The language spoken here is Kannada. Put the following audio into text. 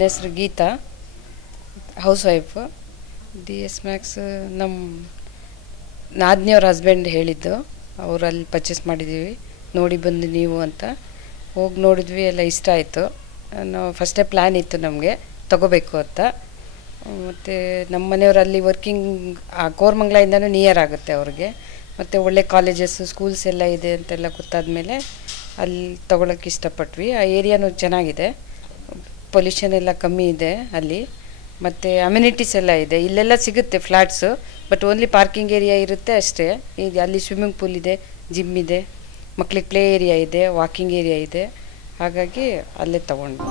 ನನ್ನ ಹೆಸರು Geetha, housewife. DS max ನಮ್ಮ ನಾದಿನಿಯವ್ರ ಹಸ್ಬೆಂಡ್ ಹೇಳಿದ್ದು, ಅವರಲ್ಲಿ ಪರ್ಚೇಸ್ ಮಾಡಿದ್ದೀವಿ, ನೋಡಿ ಬಂದು ನೀವು ಅಂತ. ಹೋಗಿ ನೋಡಿದ್ವಿ, ಎಲ್ಲ ಇಷ್ಟ ಆಯಿತು. ನಾವು ಫಸ್ಟೇ ಪ್ಲ್ಯಾನ್ ಇತ್ತು ನಮಗೆ ತಗೋಬೇಕು ಅಂತ. ಮತ್ತು ನಮ್ಮ ಮನೆಯವರಲ್ಲಿ ವರ್ಕಿಂಗ್ ಕೋರಮಂಗ್ಲದಿಂದನೂ ನಿಯರ್ ಆಗುತ್ತೆ ಅವ್ರಿಗೆ. ಮತ್ತು ಒಳ್ಳೆ ಕಾಲೇಜಸ್ಸು ಸ್ಕೂಲ್ಸ್ ಎಲ್ಲ ಇದೆ ಅಂತೆಲ್ಲ ಗೊತ್ತಾದಮೇಲೆ ಅಲ್ಲಿ ತೊಗೊಳಕ್ಕೆ ಇಷ್ಟಪಟ್ವಿ. ಆ ಏರಿಯಾನು ಚೆನ್ನಾಗಿದೆ, ಪೊಲ್ಯೂಷನ್ ಎಲ್ಲ ಕಮ್ಮಿ ಇದೆ ಅಲ್ಲಿ, ಮತ್ತು ಅಮ್ಯುನಿಟೀಸ್ ಎಲ್ಲ ಇದೆ. ಇಲ್ಲೆಲ್ಲ ಸಿಗುತ್ತೆ flats, but only parking area ಇರುತ್ತೆ ಅಷ್ಟೇ. ಈಗ ಅಲ್ಲಿ ಸ್ವಿಮ್ಮಿಂಗ್ ಪೂಲ್ ಇದೆ, ಜಿಮ್ ಇದೆ, ಮಕ್ಳಿಗೆ ಪ್ಲೇ ಏರಿಯಾ ಇದೆ, ವಾಕಿಂಗ್ ಏರಿಯಾ ಇದೆ. ಹಾಗಾಗಿ ಅಲ್ಲೇ ತೊಗೊಂಡು